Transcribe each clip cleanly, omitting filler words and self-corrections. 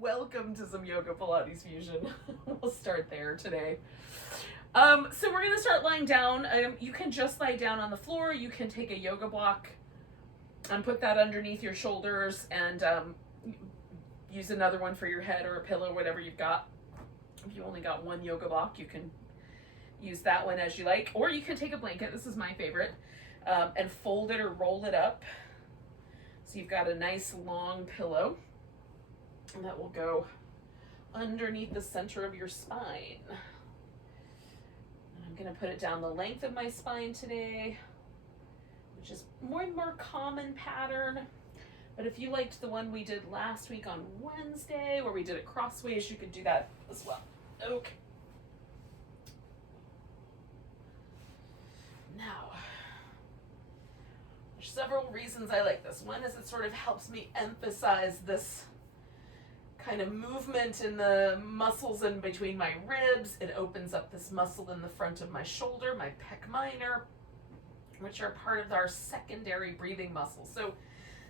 Welcome to some yoga Pilates fusion. We'll start there today. So we're going to start lying down. You can just lie down on the floor. You can take a yoga block and put that underneath your shoulders and use another one for your head or a pillow, whatever you've got. If you only got one yoga block, you can use that one as you like. Or you can take a blanket, this is my favorite, and fold it or roll it up. So you've got a nice long pillow that will go underneath the center of your spine. And I'm going to put it down the length of my spine today, which is more and more common pattern. But if you liked the one we did last week on Wednesday, where we did it crossways, you could do that as well. Okay. Now, there's several reasons I like this. One is it sort of helps me emphasize this kind of movement in the muscles in between my ribs. It opens up this muscle in the front of my shoulder, my pec minor, which are part of our secondary breathing muscles. So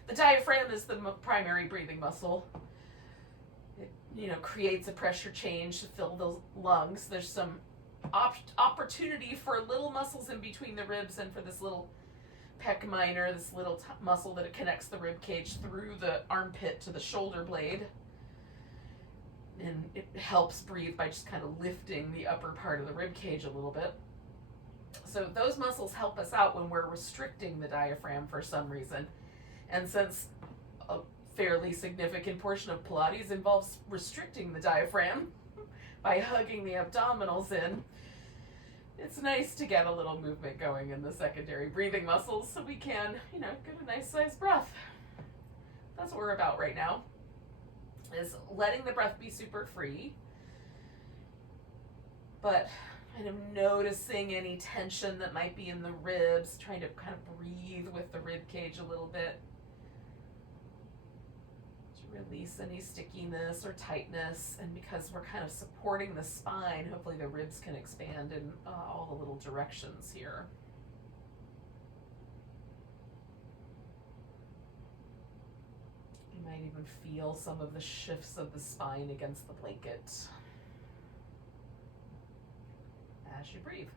the diaphragm is the primary breathing muscle. It, creates a pressure change to fill the lungs. There's some opportunity for little muscles in between the ribs and for this little pec minor, this little muscle that connects the rib cage through the armpit to the shoulder blade. And it helps breathe by just kind of lifting the upper part of the rib cage a little bit. So those muscles help us out when we're restricting the diaphragm for some reason. And since a fairly significant portion of Pilates involves restricting the diaphragm by hugging the abdominals in, it's nice to get a little movement going in the secondary breathing muscles so we can, get a nice sized breath. That's what we're about right now, is letting the breath be super free, but kind of noticing any tension that might be in the ribs, trying to kind of breathe with the rib cage a little bit to release any stickiness or tightness. And because we're kind of supporting the spine, hopefully the ribs can expand in all the little directions here. You might even feel some of the shifts of the spine against the blanket as you breathe.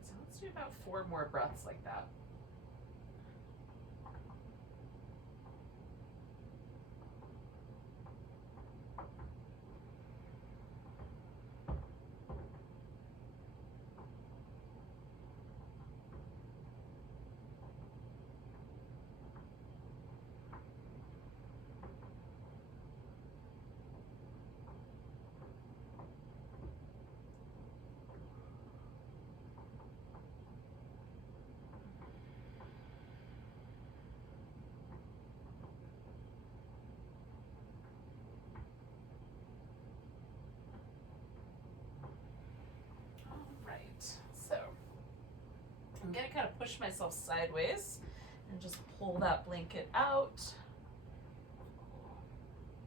So let's do about 4 more breaths like that. So I'm going to kind of push myself sideways and just pull that blanket out.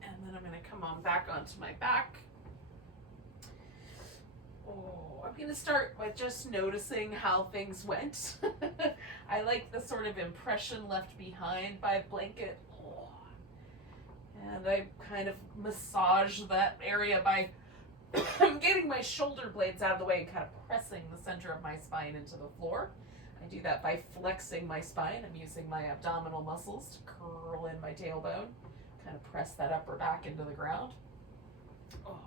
And then I'm going to come on back onto my back. I'm going to start with just noticing how things went. I like the sort of impression left behind by a blanket. And I kind of massage that area by getting my shoulder blades out of the way and kind of pressing the center of my spine into the floor. I do that by flexing my spine. I'm using my abdominal muscles to curl in my tailbone, kind of press that upper back into the ground. Oh.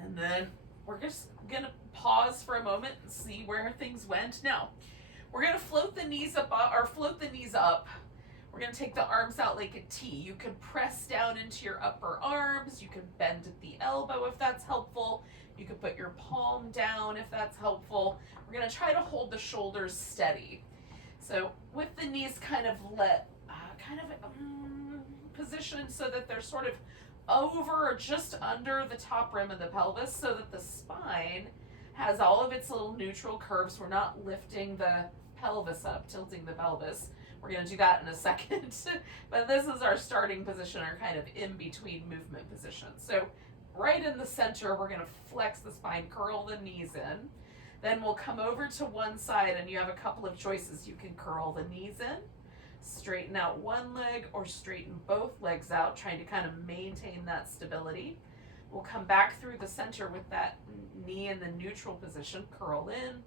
And then we're just gonna pause for a moment and see where things went. Now, we're gonna float the knees up, We're gonna take the arms out like a T. You can press down into your upper arms. You can bend at the elbow if that's helpful. You can put your palm down if that's helpful. We're gonna try to hold the shoulders steady. So with the knees kind of positioned so that they're sort of over or just under the top rim of the pelvis, so that the spine has all of its little neutral curves. We're not lifting the pelvis up, tilting the pelvis. We're going to do that in a second. But this is our starting position, our kind of in-between movement position. So right in the center, we're going to flex the spine, curl the knees in. Then we'll come over to one side, and you have a couple of choices. You can curl the knees in, straighten out one leg, or straighten both legs out, trying to kind of maintain that stability. We'll come back through the center with that knee in the neutral position, curl in,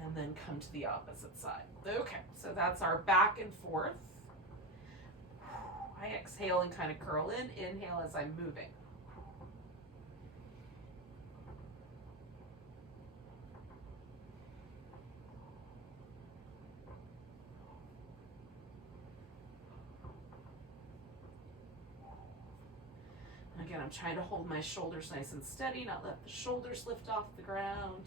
and then come to the opposite side. Okay, so that's our back and forth. I exhale and kind of curl in, inhale as I'm moving. Again, I'm trying to hold my shoulders nice and steady, not let the shoulders lift off the ground.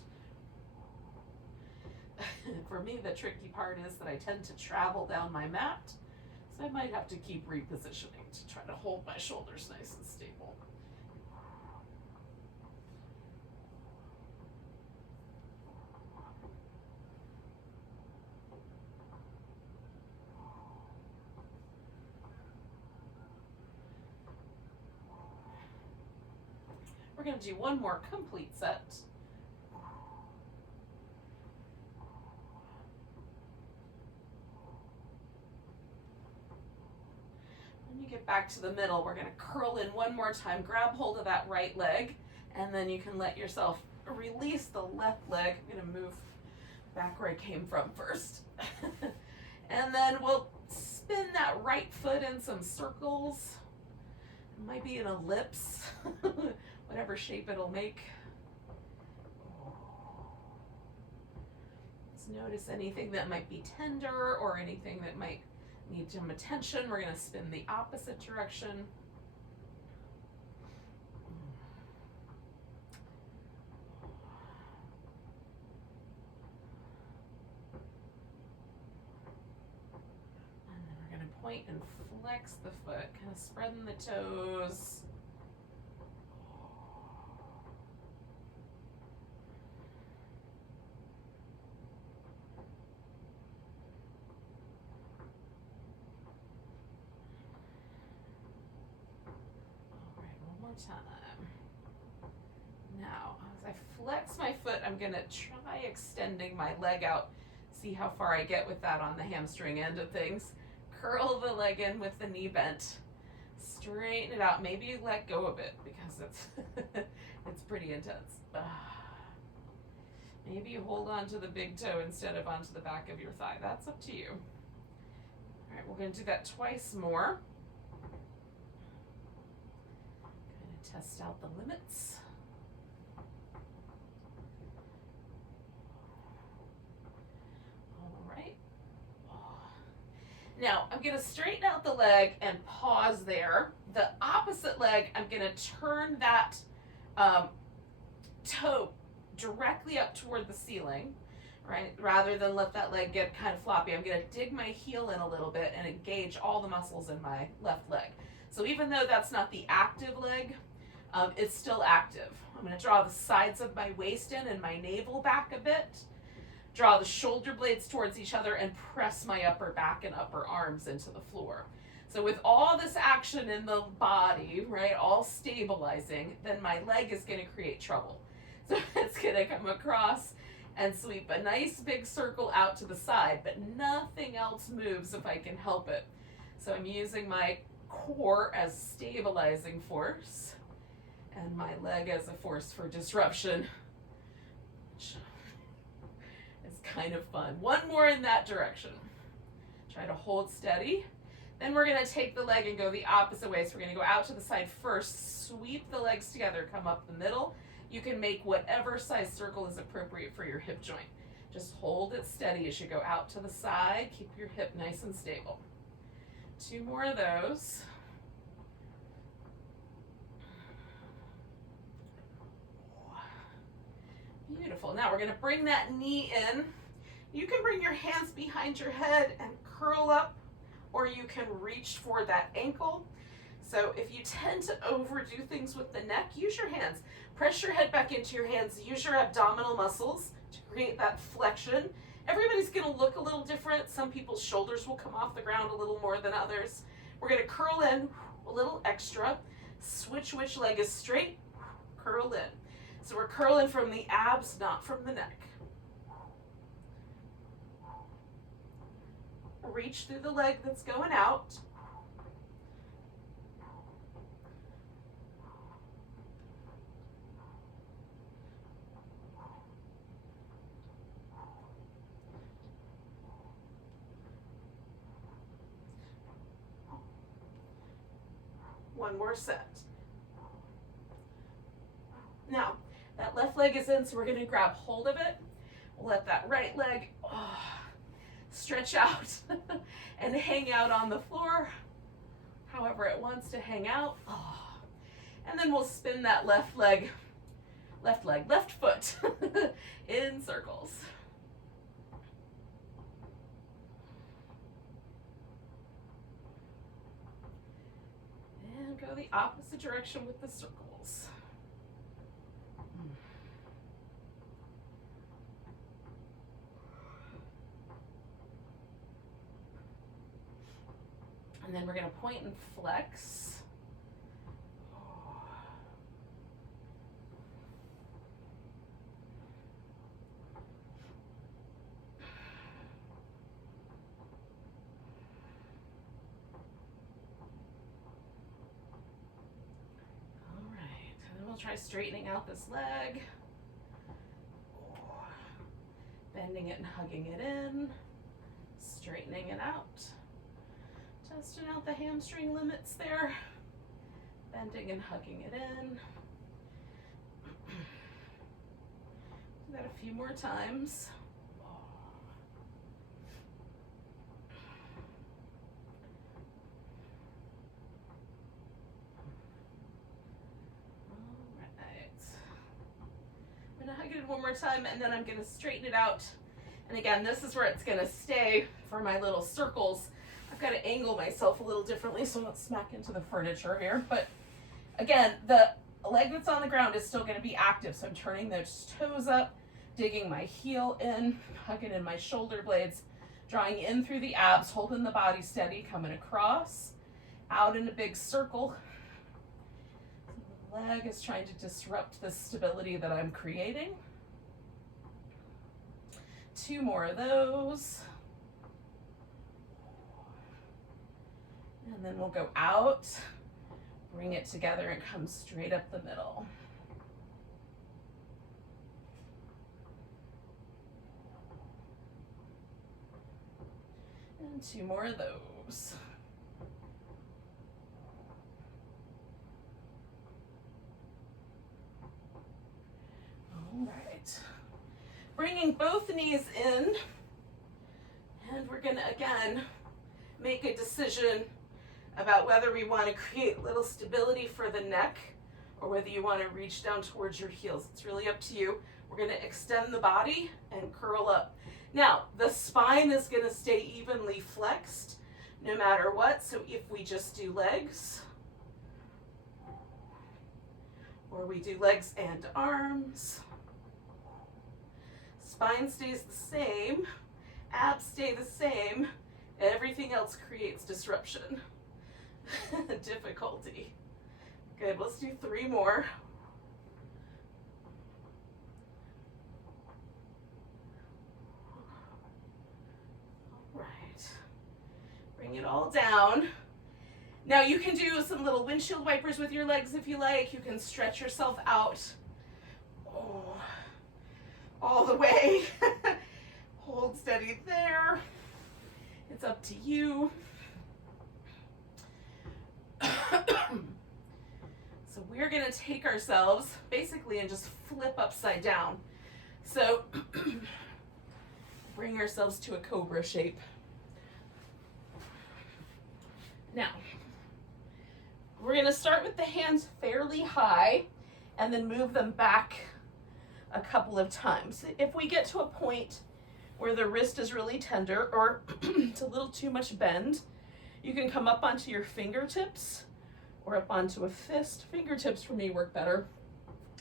For me, the tricky part is that I tend to travel down my mat, so I might have to keep repositioning to try to hold my shoulders nice and stable. We're going to do one more complete set. When you get back to the middle, we're going to curl in one more time. Grab hold of that right leg, and then you can let yourself release the left leg. I'm going to move back where I came from first. And then we'll spin that right foot in some circles. It might be an ellipse. Whatever shape it'll make. Let's notice anything that might be tender or anything that might need some attention. We're going to spin the opposite direction. And then we're going to point and flex the foot, kind of spreading the toes. Time. Now, as I flex my foot, I'm going to try extending my leg out. See how far I get with that on the hamstring end of things. Curl the leg in with the knee bent. Straighten it out. Maybe you let go of it because it's pretty intense. Maybe you hold on to the big toe instead of onto the back of your thigh. That's up to you. All right, we're going to do that twice more. Test out the limits. All right. Now, I'm going to straighten out the leg and pause there. The opposite leg, I'm going to turn that toe directly up toward the ceiling, right? Rather than let that leg get kind of floppy, I'm going to dig my heel in a little bit and engage all the muscles in my left leg. So even though that's not the active leg, it's still active. I'm going to draw the sides of my waist in and my navel back a bit. Draw the shoulder blades towards each other and press my upper back and upper arms into the floor. So with all this action in the body, right, all stabilizing, then my leg is going to create trouble. So it's going to come across and sweep a nice big circle out to the side, but nothing else moves if I can help it. So I'm using my core as stabilizing force and my leg as a force for disruption, which is kind of fun. One more in that direction. Try to hold steady. Then we're going to take the leg and go the opposite way. So we're going to go out to the side first, sweep the legs together, come up the middle. You can make whatever size circle is appropriate for your hip joint. Just hold it steady as you go out to the side. Keep your hip nice and stable. 2 more of those. Beautiful. Now we're going to bring that knee in. You can bring your hands behind your head and curl up, or you can reach for that ankle. So if you tend to overdo things with the neck, use your hands. Press your head back into your hands. Use your abdominal muscles to create that flexion. Everybody's going to look a little different. Some people's shoulders will come off the ground a little more than others. We're going to curl in a little extra. Switch which leg is straight. Curl in. So we're curling from the abs, not from the neck. Reach through the leg that's going out. One more set. Now, that left leg is in, so we're going to grab hold of it. We'll let that right leg stretch out and hang out on the floor, however it wants to hang out. And then we'll spin that left foot in circles. And go the opposite direction with the circles. And then we're going to point and flex. All right, and then we'll try straightening out this leg. Bending it and hugging it in. Straightening it out. Testing out the hamstring limits there. Bending and hugging it in. Do that a few more times. I'm going to hug it in one more time, and then I'm going to straighten it out. And again, this is where it's going to stay for my little circles. I've got to angle myself a little differently so I don't smack into the furniture here. But again, the leg that's on the ground is still going to be active. So I'm turning those toes up, digging my heel in, hugging in my shoulder blades, drawing in through the abs, holding the body steady, coming across, out in a big circle. The leg is trying to disrupt the stability that I'm creating. 2 more of those. And then we'll go out, bring it together, and come straight up the middle. And 2 more of those. All right. Bringing both knees in, and we're going to, again, make a decision about whether we want to create a little stability for the neck or whether you want to reach down towards your heels. It's really up to you. We're going to extend the body and curl up. Now, the spine is going to stay evenly flexed no matter what. So if we just do legs, or we do legs and arms, spine stays the same, abs stay the same, everything else creates disruption. Difficulty. Good, let's do 3 more. All right. Bring it all down. Now you can do some little windshield wipers with your legs if you like. You can stretch yourself out all the way. hold steady there. It's up to you. So we're gonna take ourselves basically and just flip upside down. So bring ourselves to a cobra shape. Now, we're gonna start with the hands fairly high and then move them back a couple of times. If we get to a point where the wrist is really tender or it's a little too much bend, you can come up onto your fingertips or up onto a fist. Fingertips for me work better,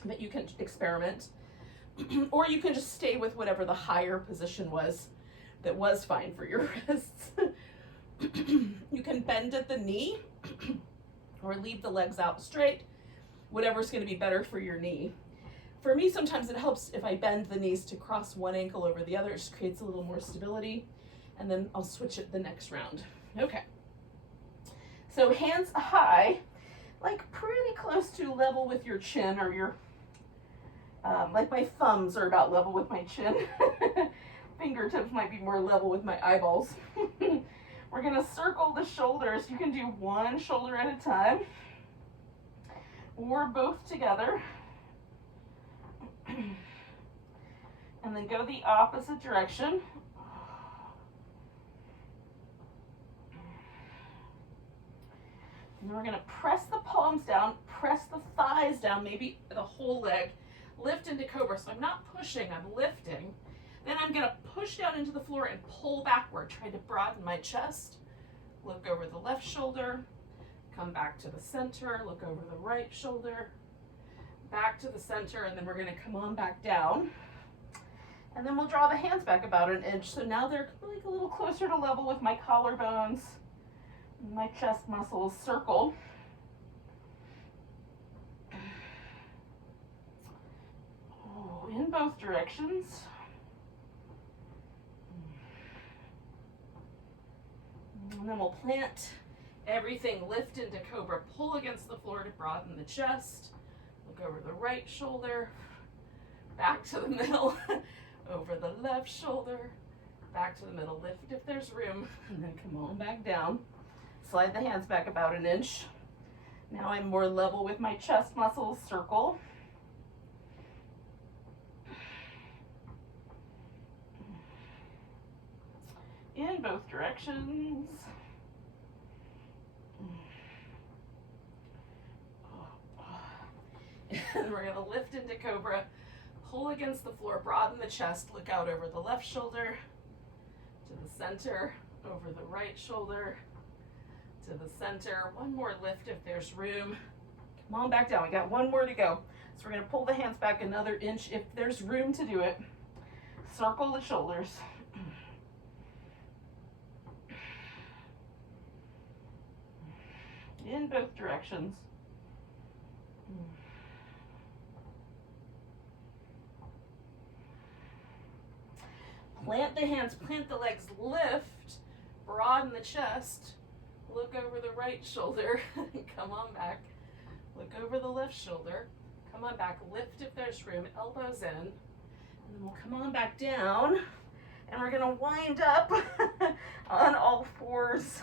but you can experiment. Or you can just stay with whatever the higher position was that was fine for your wrists. You can bend at the knee or leave the legs out straight, whatever's going to be better for your knee. For me, sometimes it helps if I bend the knees to cross one ankle over the other. It just creates a little more stability, and then I'll switch it the next round. Okay. So hands high, like pretty close to level with your chin, or your, like my thumbs are about level with my chin. Fingertips might be more level with my eyeballs. We're gonna circle the shoulders. You can do one shoulder at a time, or both together. And then go the opposite direction. And then we're gonna press the palms down, press the thighs down, maybe the whole leg. Lift into cobra. So I'm not pushing, I'm lifting. Then I'm gonna push down into the floor and pull backward, try to broaden my chest. Look over the left shoulder, come back to the center, look over the right shoulder, back to the center, and then we're gonna come on back down. And then we'll draw the hands back about an inch. So now they're like a little closer to level with my collarbones, my chest muscles. Circle. Oh, in both directions. And then we'll plant everything, lift into cobra, pull against the floor to broaden the chest. Look over the right shoulder, back to the middle, over the left shoulder, back to the middle, lift if there's room, and then come on back down. Slide the hands back about an inch. Now I'm more level with my chest muscles. Circle. In both directions. And we're going to lift into cobra, pull against the floor, broaden the chest, look out over the left shoulder, to the center, over the right shoulder, to the center. One more lift if there's room. Come on back down. We got one more to go. So we're going to pull the hands back another inch if there's room to do it. Circle the shoulders. In both directions. Plant the hands, plant the legs, lift, broaden the chest, look over the right shoulder, come on back, look over the left shoulder, come on back, lift if there's room, elbows in, and then we'll come on back down, and we're gonna wind up on all fours,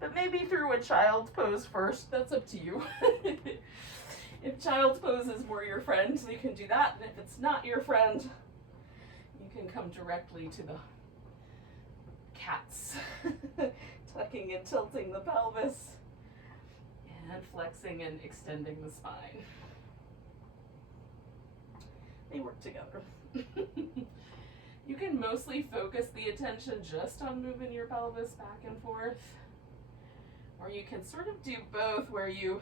but maybe through a child's pose first. That's up to you. If child's pose is more your friend, you can do that, and if it's not your friend, you can come directly to the cats. Tucking and tilting the pelvis, and flexing and extending the spine. They work together. You can mostly focus the attention just on moving your pelvis back and forth, or you can sort of do both, where you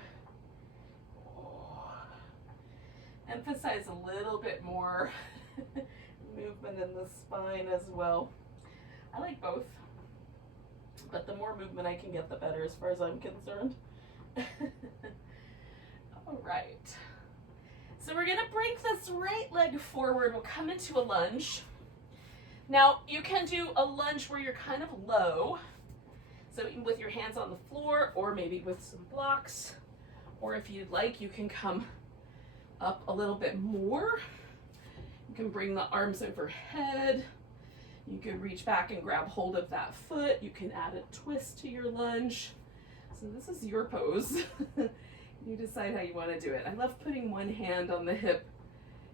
emphasize a little bit more movement in the spine as well. I like both, but the more movement I can get, the better as far as I'm concerned. All right. So we're gonna bring this right leg forward. We'll come into a lunge. Now you can do a lunge where you're kind of low. So with your hands on the floor, or maybe with some blocks, or if you'd like, you can come up a little bit more. You can bring the arms overhead. You could reach back and grab hold of that foot. You can add a twist to your lunge. So this is your pose. You decide how you want to do it. I love putting one hand on the hip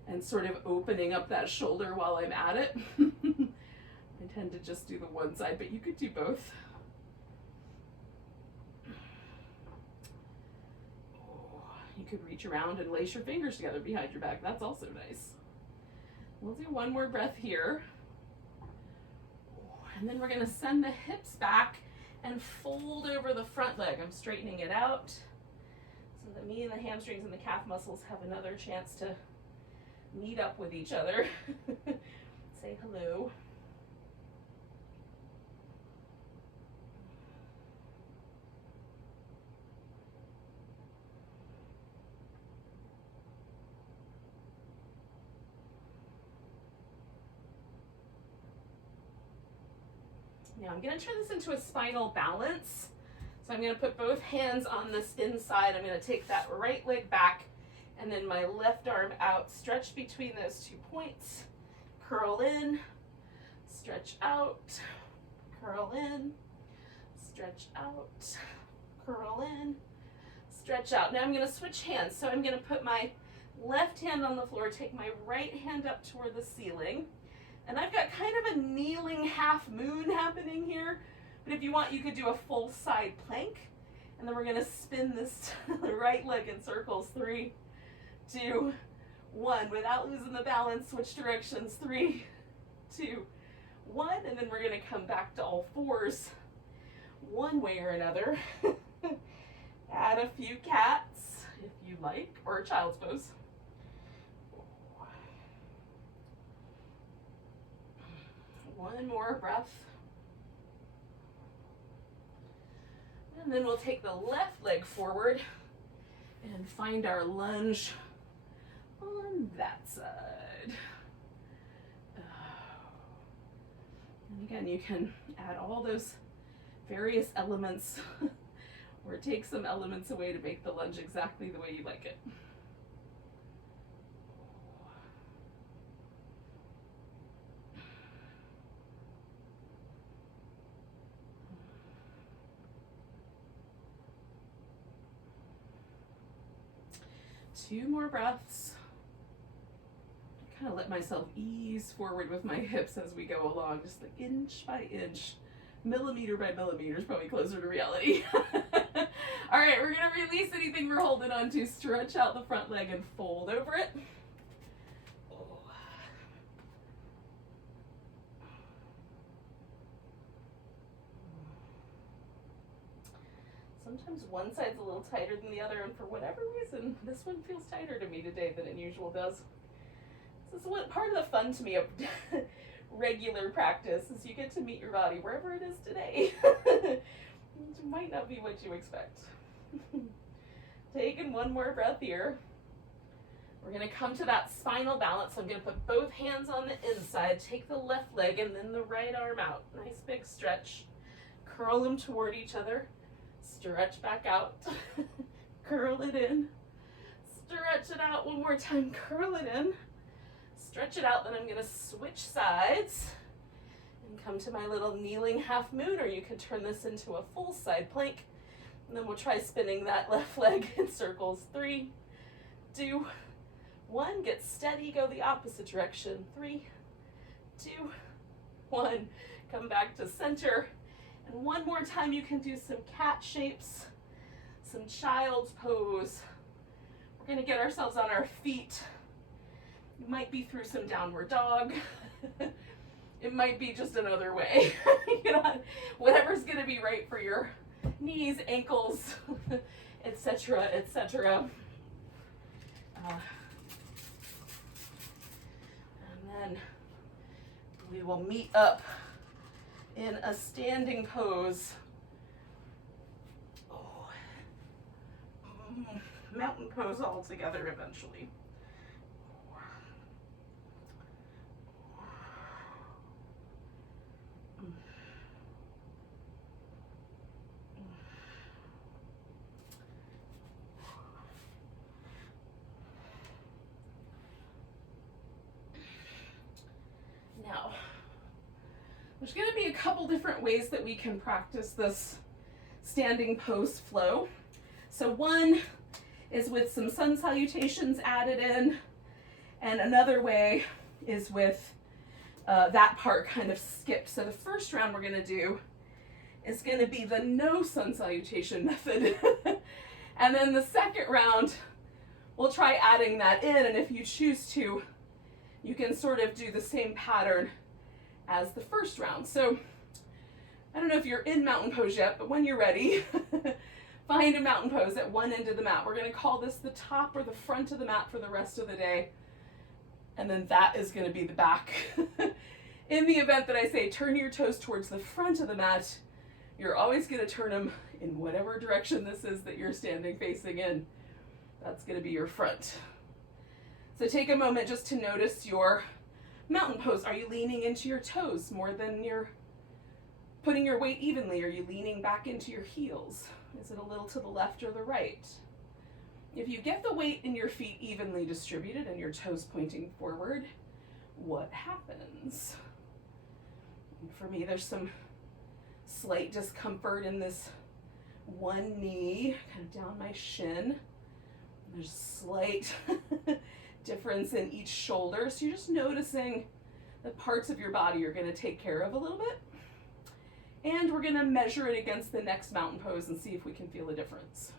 and sort of opening up that shoulder while I'm at it. I tend to just do the one side, but you could do both. You could reach around and lace your fingers together behind your back. That's also nice. We'll do one more breath here. And then we're going to send the hips back and fold over the front leg. I'm straightening it out so that me and the hamstrings and the calf muscles have another chance to meet up with each other. Say hello. Now I'm going to turn this into a spinal balance. So I'm going to put both hands on this inside. I'm going to take that right leg back and then my left arm out. Stretch between those 2 points. Curl in, stretch out, curl in, stretch out, curl in, stretch out. Now I'm going to switch hands. So I'm going to put my left hand on the floor, take my right hand up toward the ceiling. And I've got kind of a kneeling half moon happening here, but if you want, you could do a full side plank. And then we're gonna spin this right leg in circles. 3, 2, 1. Without losing the balance, switch directions. 3, 2, 1. And then we're gonna come back to all fours one way or another. Add a few cats if you like, or a child's pose. One more breath. And then we'll take the left leg forward and find our lunge on that side. And again, you can add all those various elements or take some elements away to make the lunge exactly the way you like it. Two more breaths. I kind of let myself ease forward with my hips as we go along, just like inch by inch, millimeter by millimeter is probably closer to reality. All right, we're gonna release anything we're holding on to, stretch out the front leg and fold over it. Sometimes one side's a little tighter than the other, and for whatever reason, this one feels tighter to me today than it usually does. This is what part of the fun to me of regular practice is you get to meet your body wherever it is today. It might not be what you expect. Taking one more breath here. We're gonna come to that spinal balance. So I'm gonna put both hands on the inside, take the left leg and then the right arm out. Nice big stretch. Curl them toward each other. Stretch back out, curl it in, stretch it out one more time, curl it in, stretch it out. Then I'm gonna switch sides and come to my little kneeling half moon, or you can turn this into a full side plank. And then we'll try spinning that left leg in circles. 3, 2, 1. Get steady, go the opposite direction. 3, 2, 1. Come back to center. And one more time, you can do some cat shapes, some child's pose. We're gonna get ourselves on our feet. You might be through some downward dog. It might be just another way. You know, whatever's gonna be right for your knees, ankles, etc., etc. And then we will meet up in a standing pose. Mountain pose all together eventually. Now, There's going to be a couple different ways that we can practice this standing pose flow. So one is with some sun salutations added in, and another way is with that part kind of skipped. So the first round we're going to do is going to be the no sun salutation method. And then the second round, we'll try adding that in, and if you choose to, you can sort of do the same pattern as the first round. So I don't know if you're in mountain pose yet, but when you're ready, find a mountain pose at one end of the mat. We're going to call this the top or the front of the mat for the rest of the day, and then that is going to be the back. In the event that I say turn your toes towards the front of the mat, you're always going to turn them in whatever direction this is that you're standing facing in. That's going to be your front. So take a moment just to notice your mountain pose. Are you leaning into your toes more than you're putting your weight evenly? Are you leaning back into your heels? Is it a little to the left or the right? If you get the weight in your feet evenly distributed and your toes pointing forward, what happens? And for me, there's some slight discomfort in this one knee, kind of down my shin. There's a slight difference in each shoulder. So you're just noticing the parts of your body you're going to take care of a little bit. And we're going to measure it against the next mountain pose and see if we can feel a difference.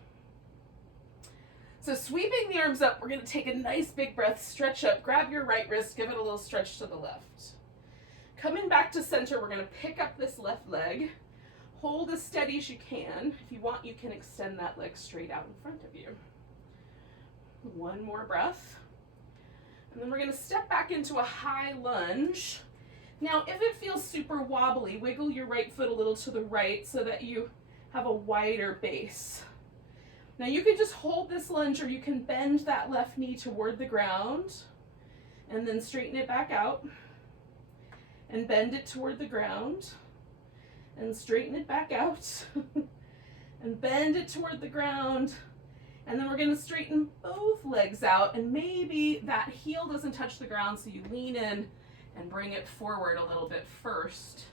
So sweeping the arms up, we're going to take a nice big breath, stretch up, grab your right wrist, give it a little stretch to the left. Coming back to center, we're going to pick up this left leg. Hold as steady as you can. If you want, you can extend that leg straight out in front of you. One more breath. And then we're going to step back into a high lunge. Now, if it feels super wobbly, wiggle your right foot a little to the right so that you have a wider base. Now, you can just hold this lunge, or you can bend that left knee toward the ground and then straighten it back out and bend it toward the ground and straighten it back out and bend it toward the ground. And then we're going to straighten both legs out, and maybe that heel doesn't touch the ground, so you lean in and bring it forward a little bit first,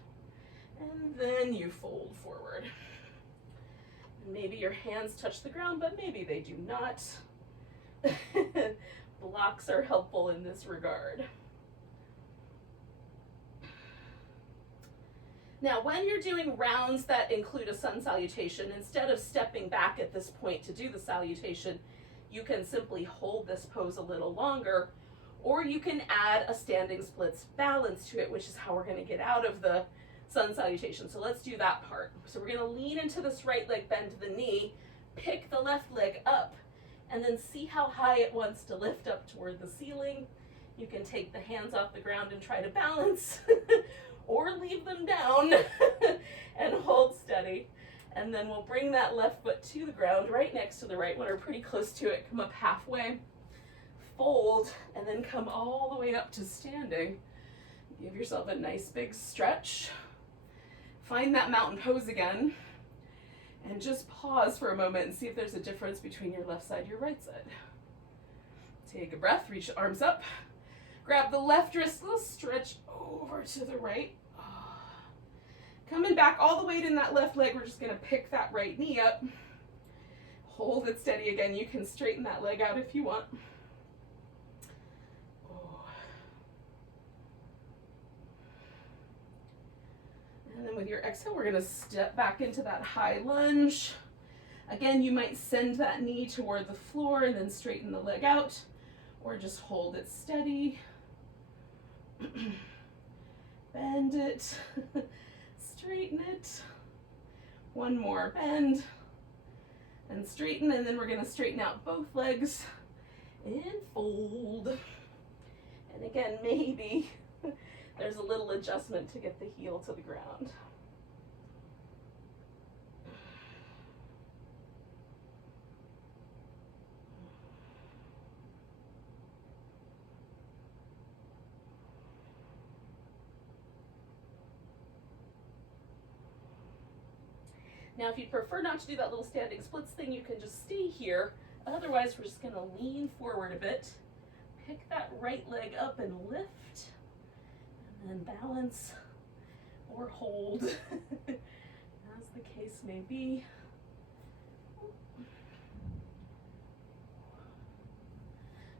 and then you fold forward. And maybe your hands touch the ground, but maybe they do not. Blocks are helpful in this regard. Now, when you're doing rounds that include a sun salutation, instead of stepping back at this point to do the salutation, you can simply hold this pose a little longer, or you can add a standing splits balance to it, which is how we're going to get out of the sun salutation. So let's do that part. So we're going to lean into this right leg, bend the knee, pick the left leg up, and then see how high it wants to lift up toward the ceiling. You can take the hands off the ground and try to balance, or leave them down and hold steady. And then we'll bring that left foot to the ground right next to the right one, or pretty close to it. Come up halfway, fold, and then come all the way up to standing. Give yourself a nice big stretch. Find that mountain pose again, and just pause for a moment and see if there's a difference between your left side and your right side. Take a breath, reach the arms up, grab the left wrist, little stretch over to the right. Coming back, all the weight in that left leg, we're just going to pick that right knee up. Hold it steady again. You can straighten that leg out if you want. And then with your exhale, we're going to step back into that high lunge. Again, you might send that knee toward the floor and then straighten the leg out, or just hold it steady. Bend it. Straighten it. One more, bend and straighten, and then we're going to straighten out both legs and fold. And again, maybe there's a little adjustment to get the heel to the ground. Now, if you prefer not to do that little standing splits thing, you can just stay here. Otherwise, we're just going to lean forward a bit, pick that right leg up and lift, and then balance or hold, as the case may be.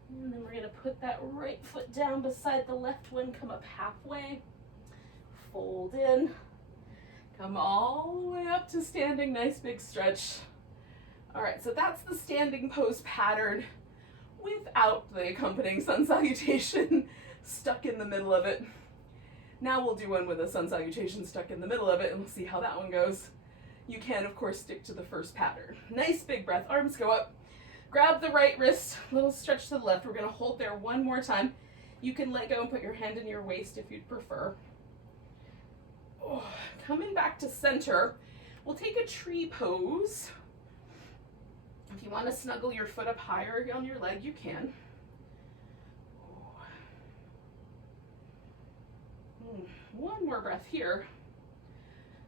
And then we're going to put that right foot down beside the left one, come up halfway, fold in, come all the way up to standing, nice big stretch. All right, so that's the standing pose pattern without the accompanying sun salutation stuck in the middle of it. Now we'll do one with a sun salutation stuck in the middle of it, and we'll see how that one goes. You can, of course, stick to the first pattern. Nice big breath, arms go up. Grab the right wrist, little stretch to the left. We're gonna hold there one more time. You can let go and put your hand in your waist if you'd prefer. Oh, coming back to center, we'll take a tree pose. If you want to snuggle your foot up higher on your leg, you can. One more breath here.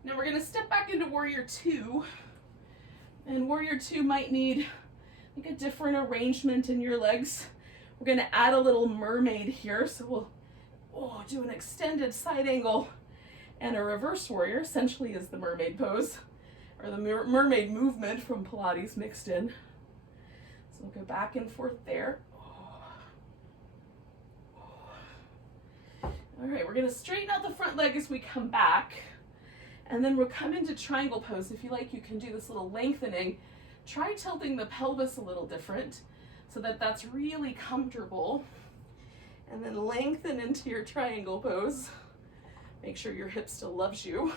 Now we're going to step back into Warrior Two. And Warrior Two might need like a different arrangement in your legs. We're going to add a little mermaid here. So we'll do an extended side angle and a reverse warrior, essentially is the mermaid pose, or the mermaid movement from Pilates mixed in. So we'll go back and forth there. All right, we're gonna straighten out the front leg as we come back, and then we'll come into triangle pose. If you like, you can do this little lengthening. Try tilting the pelvis a little different so that that's really comfortable, and then lengthen into your triangle pose. Make sure your hip still loves you.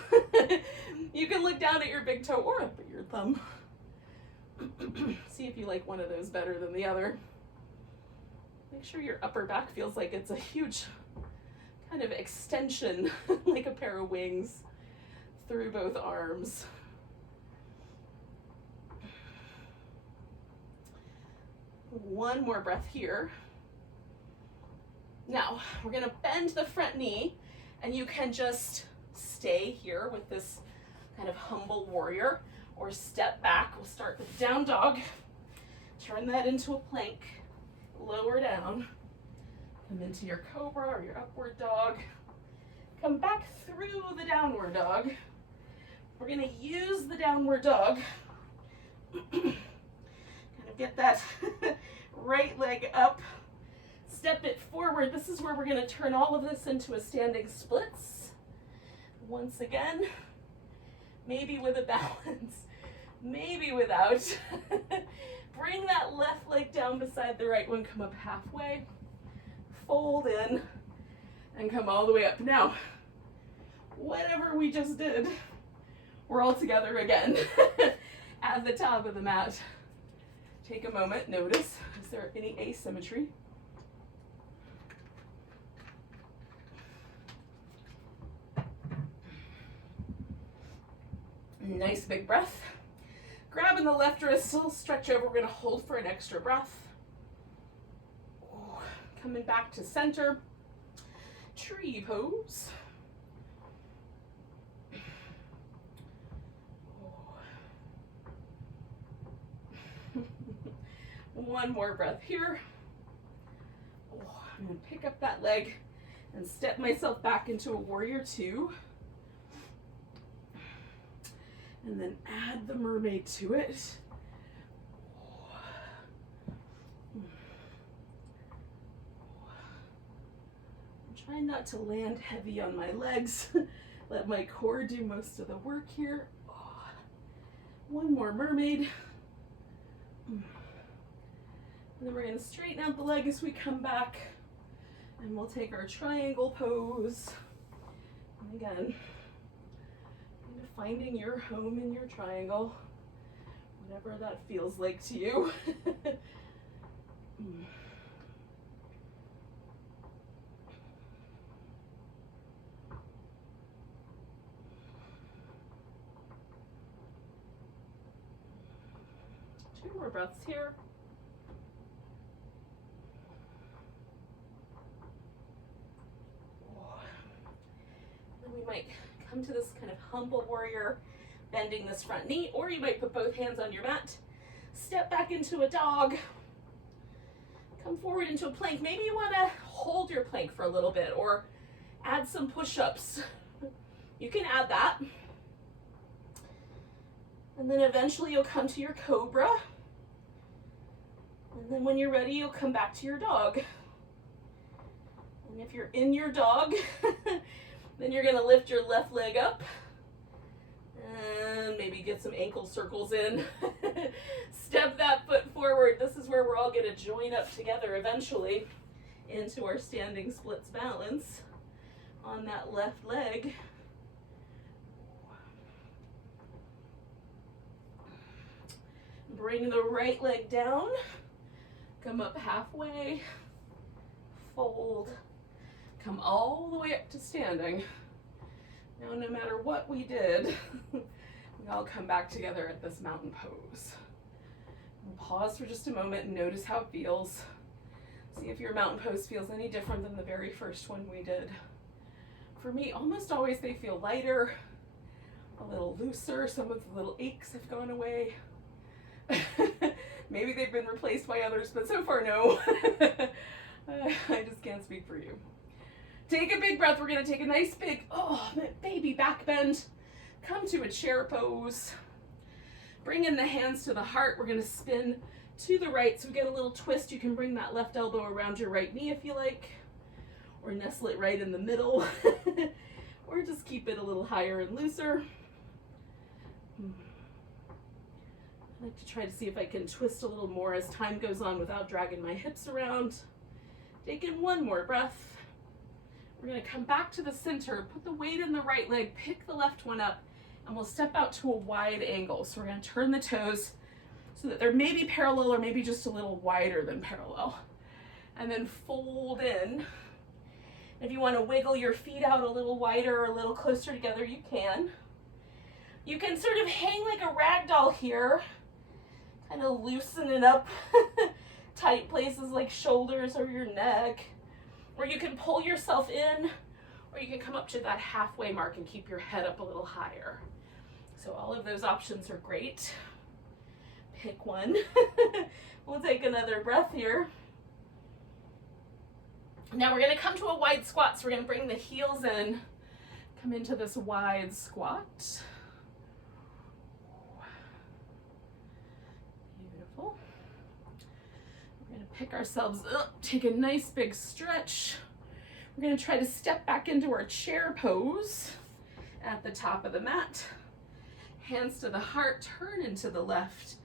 You can look down at your big toe or up at your thumb. See if you like one of those better than the other. Make sure your upper back feels like it's a huge kind of extension, like a pair of wings through both arms. One more breath here. Now, we're gonna bend the front knee, and you can just stay here with this kind of humble warrior, or step back. We'll start with down dog, turn that into a plank, lower down, come into your cobra or your upward dog, come back through the downward dog. We're gonna use the downward dog, kind of get that right leg up, step it forward. This is where we're going to turn all of this into a standing splits. Once again, maybe with a balance, maybe without. Bring that left leg down beside the right one, come up halfway, fold in, and come all the way up. Now, whatever we just did, we're all together again at the top of the mat. Take a moment, notice, is there any asymmetry? Nice big breath. Grabbing the left wrist, little stretch over. We're going to hold for an extra breath. Ooh, coming back to center. Tree pose. One more breath here. Oh, I'm going to pick up that leg and step myself back into a Warrior Two. And then add the mermaid to it. I'm trying not to land heavy on my legs. Let my core do most of the work here. One more mermaid. And then we're going to straighten out the leg as we come back. And we'll take our triangle pose. And again, finding your home in your triangle, whatever that feels like to you. Two more breaths here. And we might come to this kind of humble warrior, bending this front knee, or you might put both hands on your mat, step back into a dog, come forward into a plank. Maybe you want to hold your plank for a little bit or add some push-ups. You can add that. And then eventually you'll come to your Cobra. And then when you're ready, you'll come back to your dog. And if you're in your dog, then you're gonna lift your left leg up and maybe get some ankle circles in. Step that foot forward. This is where we're all gonna join up together eventually into our standing splits balance on that left leg. Bring the right leg down, come up halfway, fold, come all the way up to standing. Now, no matter what we did, we all come back together at this mountain pose. We'll pause for just a moment and notice how it feels. See if your mountain pose feels any different than the very first one we did. For me, almost always they feel lighter, a little looser. Some of the little aches have gone away. Maybe they've been replaced by others, but so far, no. I just can't speak for you. Take a big breath. We're going to take a nice big, baby back bend. Come to a chair pose. Bring in the hands to the heart. We're going to spin to the right. So we get a little twist. You can bring that left elbow around your right knee if you like, or nestle it right in the middle, or just keep it a little higher and looser. I like to try to see if I can twist a little more as time goes on without dragging my hips around. Take in one more breath. We're going to come back to the center, put the weight in the right leg, pick the left one up, and we'll step out to a wide angle. So we're going to turn the toes so that they're maybe parallel or maybe just a little wider than parallel. And then fold in. If you want to wiggle your feet out a little wider or a little closer together, you can. You can sort of hang like a rag doll here, kind of loosen it up, tight places like shoulders or your neck, or you can pull yourself in, or you can come up to that halfway mark and keep your head up a little higher. So all of those options are great. Pick one. We'll take another breath here. Now we're going to come to a wide squat, so we're going to bring the heels in, come into this wide squat. Beautiful. We're going to pick ourselves up, take a nice big stretch. We're going to try to step back into our chair pose at the top of the mat. Hands to the heart, turn into the left.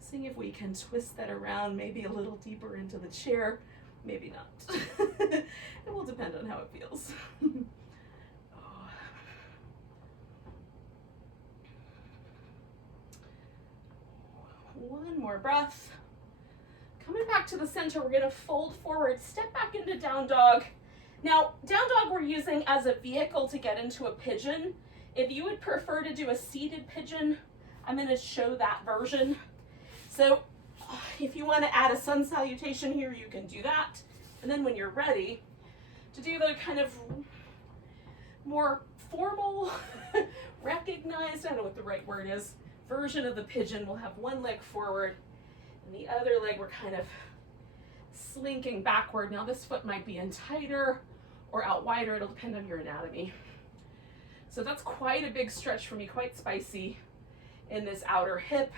See if we can twist that around, maybe a little deeper into the chair. Maybe not. It will depend on how it feels. One more breath. Coming back to the center, we're going to fold forward, step back into down dog. Now, down dog we're using as a vehicle to get into a pigeon. If you would prefer to do a seated pigeon, I'm going to show that version. So if you want to add a sun salutation here, you can do that. And then when you're ready to do the kind of more formal, recognized, I don't know what the right word is, version of the pigeon, we'll have one leg forward and the other leg we're kind of slinking backward. Now this foot might be in tighter or out wider. It'll depend on your anatomy. So that's quite a big stretch for me, quite spicy in this outer hip.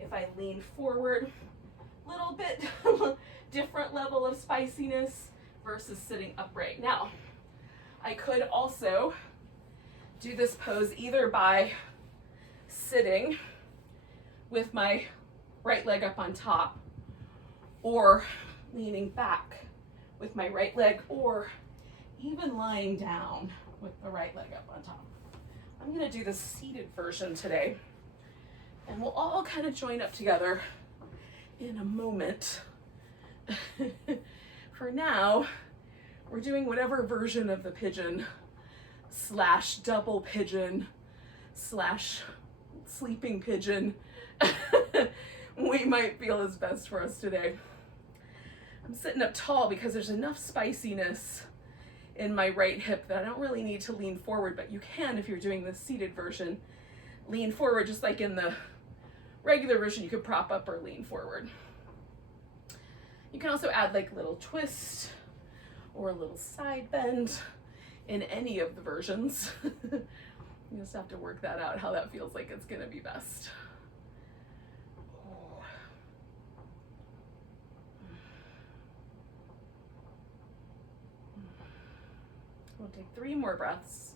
If I lean forward, a little bit different level of spiciness versus sitting upright. Now, I could also do this pose either by sitting with my right leg up on top, or leaning back with my right leg, or even lying down with the right leg up on top. I'm going to do the seated version today. And we'll all kind of join up together in a moment. For now, we're doing whatever version of the pigeon / double pigeon / sleeping pigeon we might feel is best for us today. I'm sitting up tall because there's enough spiciness in my right hip that I don't really need to lean forward, but you can if you're doing the seated version. Lean forward just like in the regular version, you could prop up or lean forward. You can also add like a little twist or a little side bend in any of the versions. You just have to work that out, how that feels like it's gonna be best. We'll take 3 more breaths.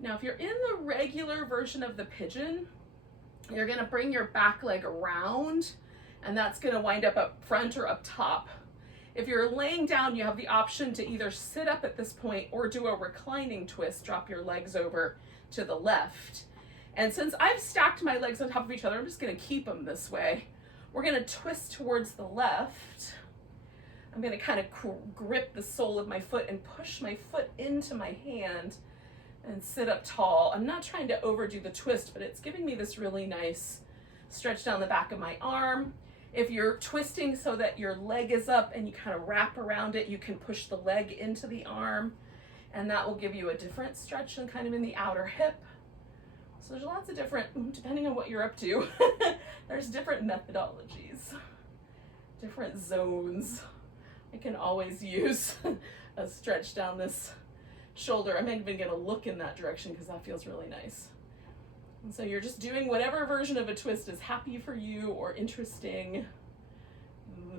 Now, if you're in the regular version of the pigeon, you're gonna bring your back leg around, and that's gonna wind up front or up top. If you're laying down, you have the option to either sit up at this point or do a reclining twist, drop your legs over to the left. And since I've stacked my legs on top of each other, I'm just gonna keep them this way. We're gonna twist towards the left. I'm gonna kind of grip the sole of my foot and push my foot into my hand and sit up tall. I'm not trying to overdo the twist, but it's giving me this really nice stretch down the back of my arm. If you're twisting so that your leg is up and you kind of wrap around it, you can push the leg into the arm, and that will give you a different stretch and kind of in the outer hip. So there's lots of different, depending on what you're up to, there's different methodologies, different zones. I can always use a stretch down this shoulder. I'm even gonna look in that direction because that feels really nice. And so you're just doing whatever version of a twist is happy for you or interesting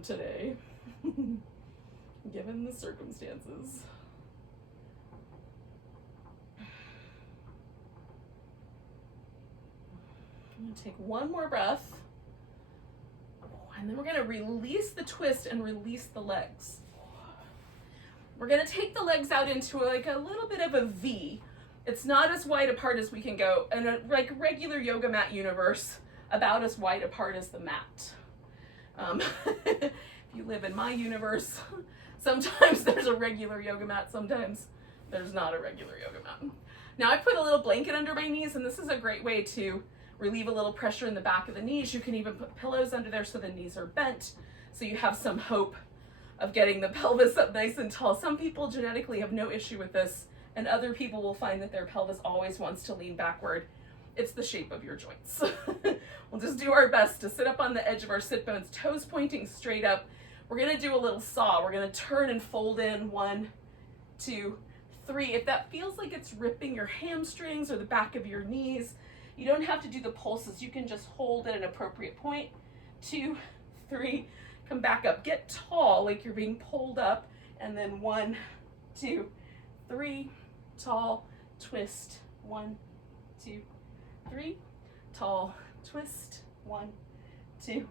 today, given the circumstances. I'm gonna take 1 more breath, and then we're gonna release the twist and release the legs. We're gonna take the legs out into like a little bit of a V. It's not as wide apart as we can go. In a regular yoga mat universe, about as wide apart as the mat. If you live in my universe, sometimes there's a regular yoga mat, sometimes there's not a regular yoga mat. Now I put a little blanket under my knees, and this is a great way to relieve a little pressure in the back of the knees. You can even put pillows under there so the knees are bent, so you have some hope of getting the pelvis up nice and tall. Some people genetically have no issue with this, and other people will find that their pelvis always wants to lean backward. It's the shape of your joints. We'll just do our best to sit up on the edge of our sit bones, toes pointing straight up. We're gonna do a little saw. We're gonna turn and fold in 1, 2, 3. If that feels like it's ripping your hamstrings or the back of your knees, you don't have to do the pulses. You can just hold at an appropriate point. 2, 3, come back up. Get tall like you're being pulled up, and then 1, 2, 3, tall, twist, 1, 2, 3, tall, twist, 1, 2,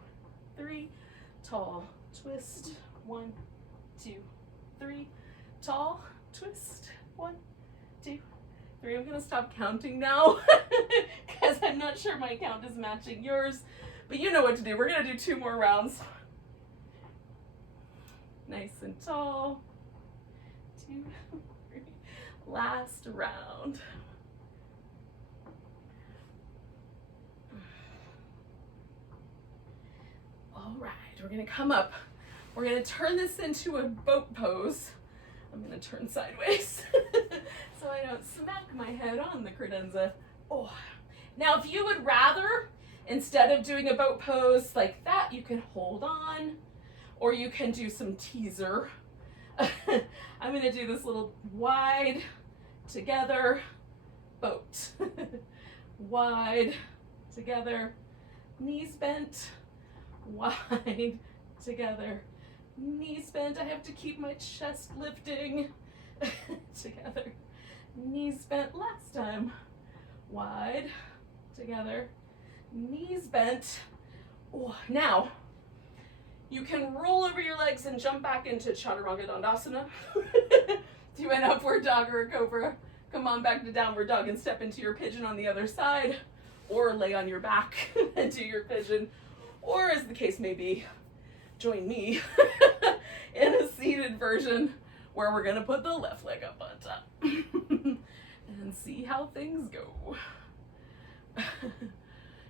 3, tall, twist, 1, 2, 3, tall, twist, 1, 2, 3. I'm gonna stop counting now because I'm not sure my count is matching yours, but you know what to do. We're gonna do 2 more rounds. Nice and tall. 2, 3. Last round. All right, we're gonna come up. We're gonna turn this into a boat pose. I'm gonna turn sideways so I don't smack my head on the credenza. Oh. Now, if you would rather, instead of doing a boat pose like that, you can hold on, or you can do some teaser. I'm gonna do this little wide together boat. Wide together, knees bent, wide together, knees bent. I have to keep my chest lifting. Together, knees bent. Last time, wide together, knees bent. Oh, now you can roll over your legs and jump back into Chaturanga Dandasana. Do an upward dog or a cobra. Come on back to downward dog and step into your pigeon on the other side, or lay on your back and do your pigeon, or as the case may be, join me in a seated version where we're gonna put the left leg up on top and see how things go.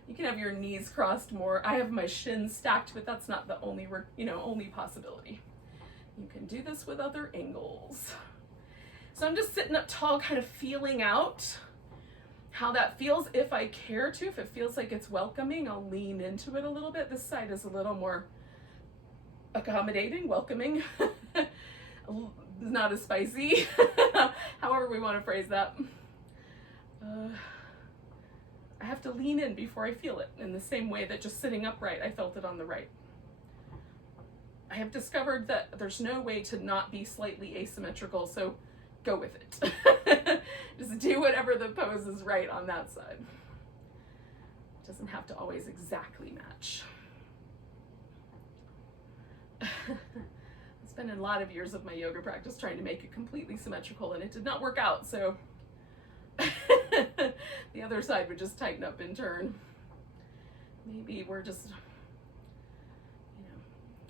You can have your knees crossed more. I have my shins stacked, but that's not the only possibility. You can do this with other angles. So I'm just sitting up tall, kind of feeling out how that feels. If I care to, if it feels like it's welcoming, I'll lean into it a little bit. This side is a little more accommodating, welcoming, not as spicy, however we want to phrase that. I have to lean in before I feel it, in the same way that just sitting upright, I felt it on the right. I have discovered that there's no way to not be slightly asymmetrical, so go with it. Just do whatever the pose is right on that side. It doesn't have to always exactly match. I spent a lot of years of my yoga practice trying to make it completely symmetrical, and it did not work out, so the other side would just tighten up in turn. Maybe we're just,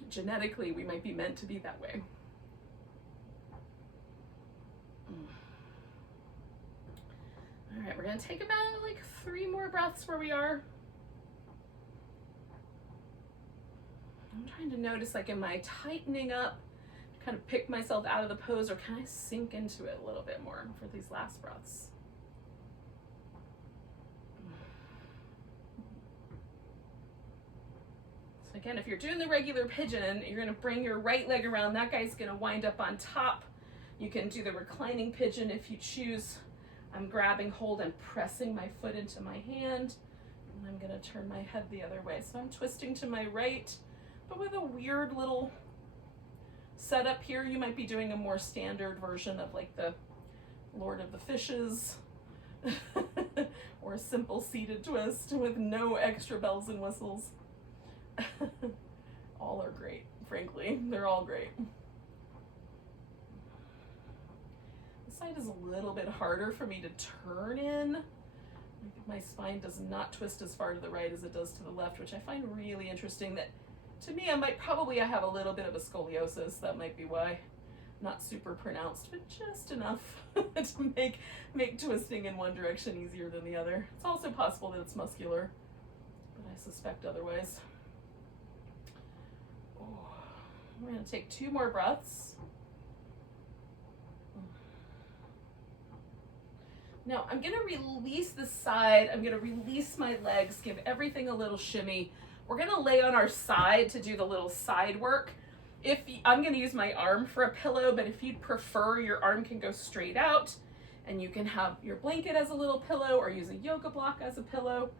genetically we might be meant to be that way. All right, we're gonna take about like 3 more breaths where we are. I'm trying to notice, like, am I tightening up, kind of pick myself out of the pose, or can I sink into it a little bit more for these last breaths? So again, if you're doing the regular pigeon, you're gonna bring your right leg around. That guy's gonna wind up on top. You can do the reclining pigeon if you choose. I'm grabbing hold and pressing my foot into my hand, and I'm gonna turn my head the other way. So I'm twisting to my right, but with a weird little setup here. You might be doing a more standard version of like the Lord of the Fishes, or a simple seated twist with no extra bells and whistles. All are great, frankly. They're all great. This side is a little bit harder for me to turn in. My spine does not twist as far to the right as it does to the left, which I find really interesting. That to me, I have a little bit of a scoliosis. That might be why. Not super pronounced, but just enough to make twisting in one direction easier than the other. It's also possible that it's muscular, but I suspect otherwise. We're going to take 2 more breaths. Now I'm going to release the side. I'm going to release my legs, give everything a little shimmy. We're going to lay on our side to do the little side work. I'm going to use my arm for a pillow, but if you'd prefer, your arm can go straight out, and you can have your blanket as a little pillow or use a yoga block as a pillow.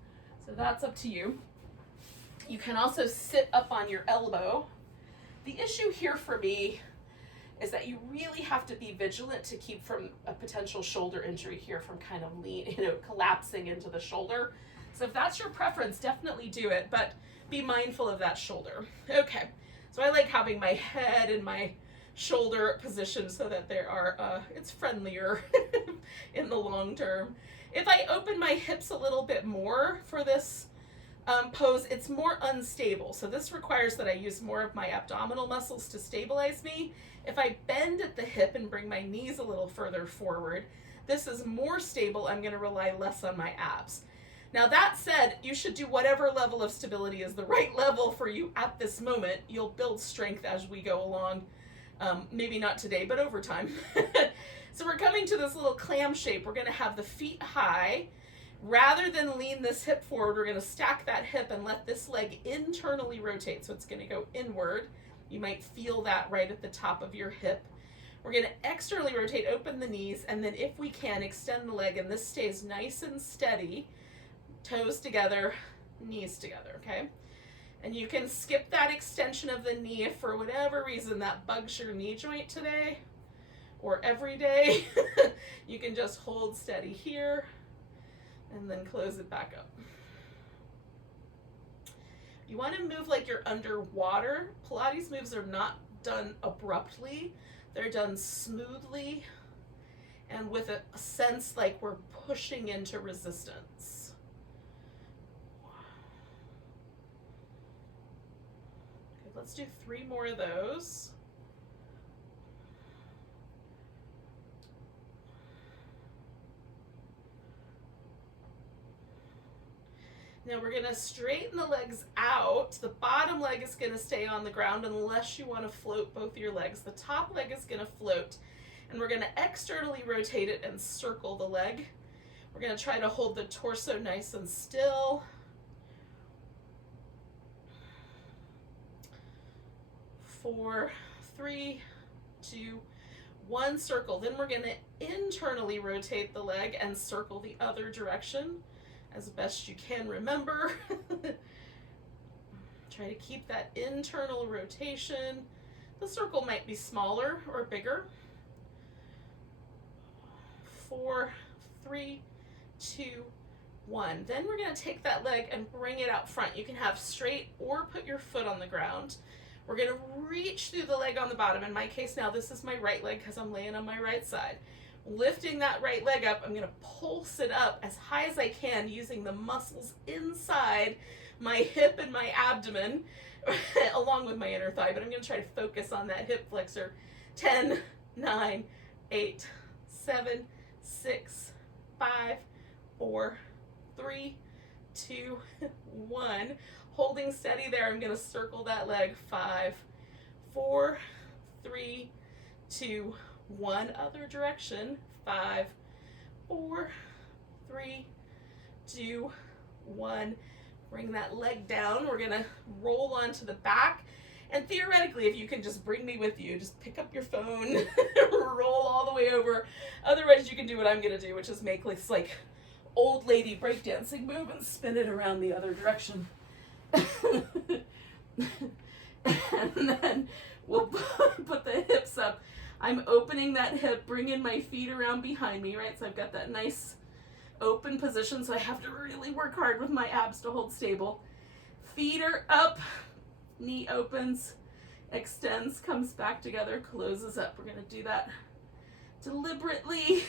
So that's up to you. You can also sit up on your elbow. The issue here for me is that you really have to be vigilant to keep from a potential shoulder injury here from kind of collapsing into the shoulder. So if that's your preference, definitely do it, but be mindful of that shoulder. Okay, so I like having my head and my shoulder positioned so that it's friendlier in the long term. If I open my hips a little bit more for this pose, it's more unstable. So this requires that I use more of my abdominal muscles to stabilize me. If I bend at the hip and bring my knees a little further forward, this is more stable. I'm going to rely less on my abs. Now that said, you should do whatever level of stability is the right level for you at this moment. You'll build strength as we go along. Maybe not today, but over time. So we're coming to this little clam shape. We're going to have the feet high. Rather than lean this hip forward, we're going to stack that hip and let this leg internally rotate. So it's going to go inward. You might feel that right at the top of your hip. We're going to externally rotate, open the knees, and then if we can, extend the leg, and this stays nice and steady. Toes together, knees together, okay? And you can skip that extension of the knee if for whatever reason that bugs your knee joint today or every day. You can just hold steady here and then close it back up. You want to move like you're underwater. Pilates moves are not done abruptly. They're done smoothly and with a sense like we're pushing into resistance. Okay, let's do 3 more of those. Now we're going to straighten the legs out. The bottom leg is going to stay on the ground unless you want to float both your legs. The top leg is going to float, and we're going to externally rotate it and circle the leg. We're going to try to hold the torso nice and still. 4, 3, 2, 1, circle. Then we're going to internally rotate the leg and circle the other direction as best you can remember. Try to keep that internal rotation. The circle might be smaller or bigger. 4, 3, 2, 1. Then we're going to take that leg and bring it out front. You can have straight or put your foot on the ground. We're going to reach through the leg on the bottom. In my case now, this is my right leg because I'm laying on my right side. Lifting that right leg up, I'm going to pulse it up as high as I can using the muscles inside my hip and my abdomen, along with my inner thigh, but I'm going to try to focus on that hip flexor. 10, 9, 8, 7, 6, 5, 4, 3, 2, 1. Holding steady there, I'm going to circle that leg. 5, 4, 3, 2, 1. Other direction. 5, 4, 3, 2, 1. Bring that leg down. We're going to roll onto the back. And theoretically, if you can just bring me with you, just pick up your phone, roll all the way over. Otherwise, you can do what I'm going to do, which is make this like old lady breakdancing move and spin it around the other direction. And then we'll put the hips up. I'm opening that hip, bringing my feet around behind me, right? So I've got that nice open position, so I have to really work hard with my abs to hold stable. Feet are up, knee opens, extends, comes back together, closes up. We're going to do that deliberately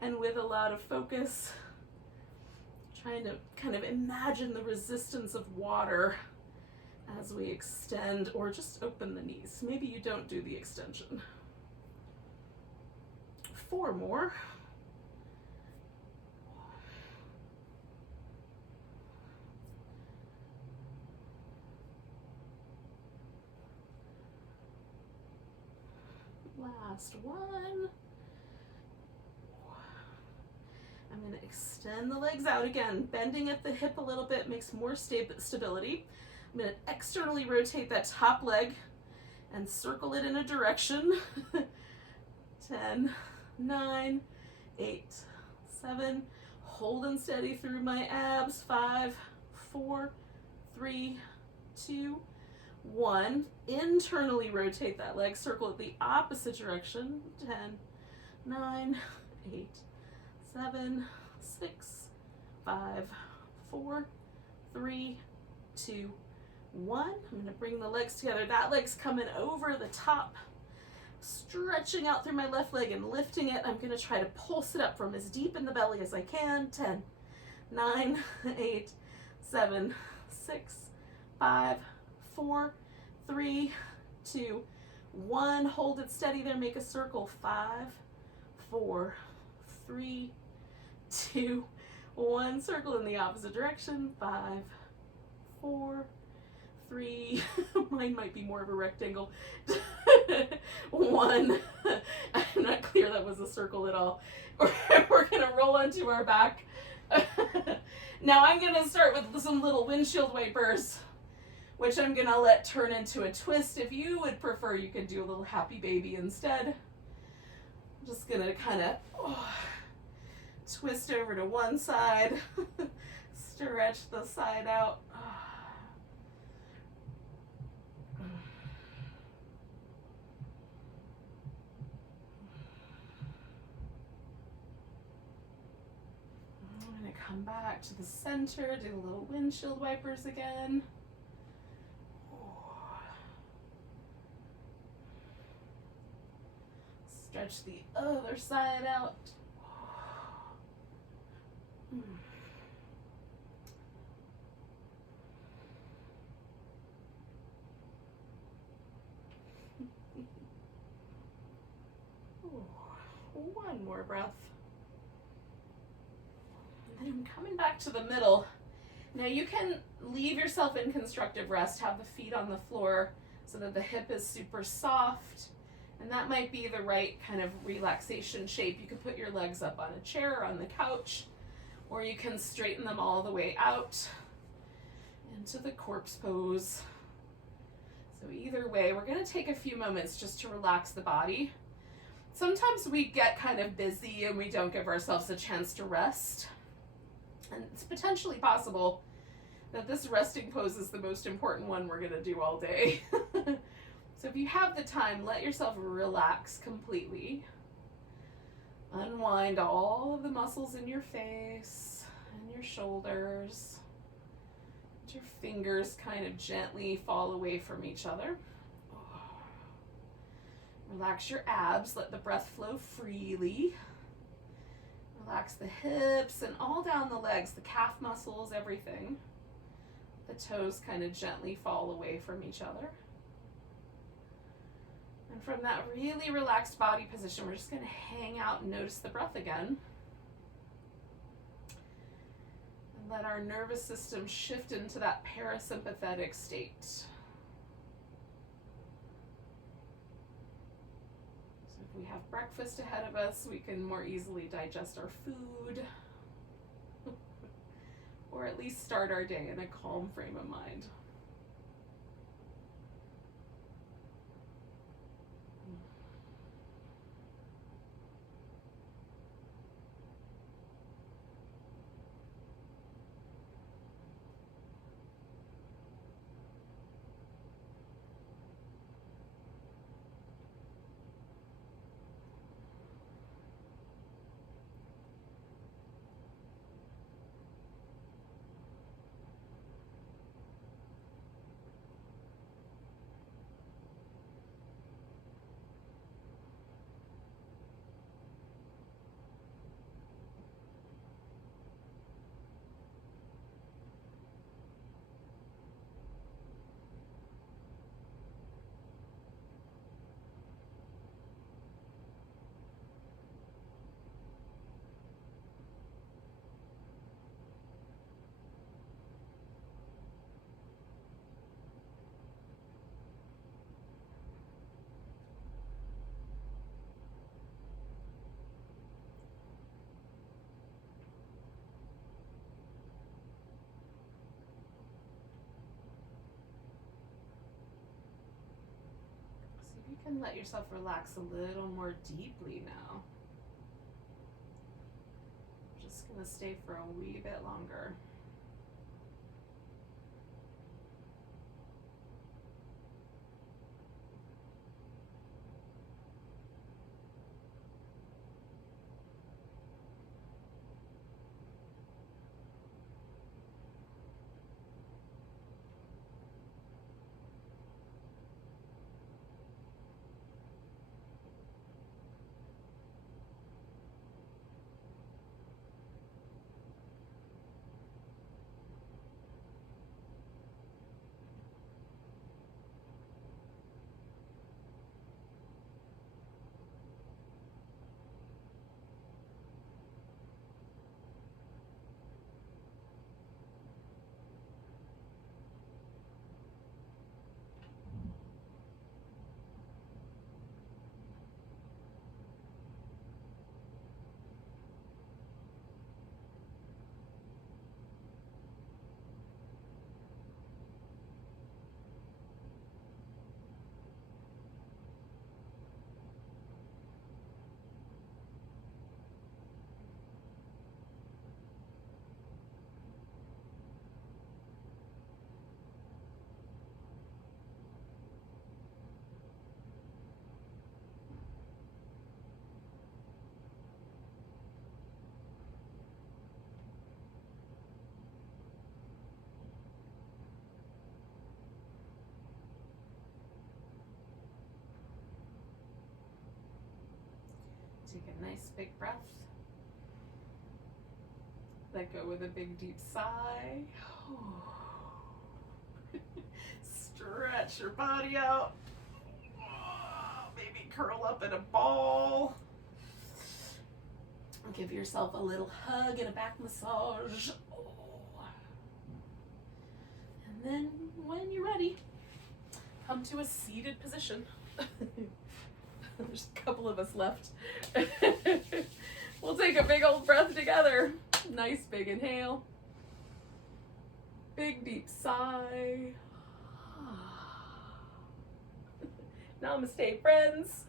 and with a lot of focus. Trying to kind of imagine the resistance of water as we extend, or just open the knees. Maybe you don't do the extension. 4 more. Last one. I'm going to extend the legs out again, bending at the hip a little bit makes more stability. I'm going to externally rotate that top leg and circle it in a direction. 10, 9, 8, 7, holding steady through my abs. 5, 4, 3, 2, 1. Internally rotate that leg, circle it the opposite direction. 10, 9, 8, 7, 6, 5, 4, 3, 2, 1. I'm going to bring the legs together. That leg's coming over the top, stretching out through my left leg and lifting it. I'm going to try to pulse it up from as deep in the belly as I can. 10, 9, 8, 7, 6, 5, 4, 3, 2, 1. Hold it steady there. Make a circle. 5, 4, 3, 2, 1. Circle in the opposite direction. 5, 4, 3. Mine might be more of a rectangle. 1. I'm not clear that was a circle at all. We're going to roll onto our back. Now I'm going to start with some little windshield wipers, which I'm going to let turn into a twist. If you would prefer, you could do a little happy baby instead. I'm just going to kind of twist over to one side, stretch the side out. I'm going to come back to the center, do a little windshield wipers again. Stretch the other side out. One more breath. And then I'm coming back to the middle. Now you can leave yourself in constructive rest, have the feet on the floor so that the hip is super soft And that might be the right kind of relaxation shape. You could put your legs up on a chair or on the couch, or you can straighten them all the way out into the corpse pose. So either way, we're going to take a few moments just to relax the body. Sometimes we get kind of busy and we don't give ourselves a chance to rest. And it's potentially possible that this resting pose is the most important one we're going to do all day. So if you have the time, let yourself relax completely. Unwind all of the muscles in your face and your shoulders. Let your fingers kind of gently fall away from each other. Relax your abs, let the breath flow freely. Relax the hips and all down the legs, the calf muscles, everything. The toes kind of gently fall away from each other. And from that really relaxed body position, we're just going to hang out and notice the breath again. And let our nervous system shift into that parasympathetic state. So if we have breakfast ahead of us, we can more easily digest our food. Or at least start our day in a calm frame of mind. You can let yourself relax a little more deeply now. I'm just going to stay for a wee bit longer. Take a nice big breath. Let go with a big deep sigh. Stretch your body out. Maybe curl up in a ball. Give yourself a little hug and a back massage. And then when you're ready, come to a seated position. There's a couple of us left. We'll take a big old breath together. Nice big inhale. Big deep sigh. Namaste, friends.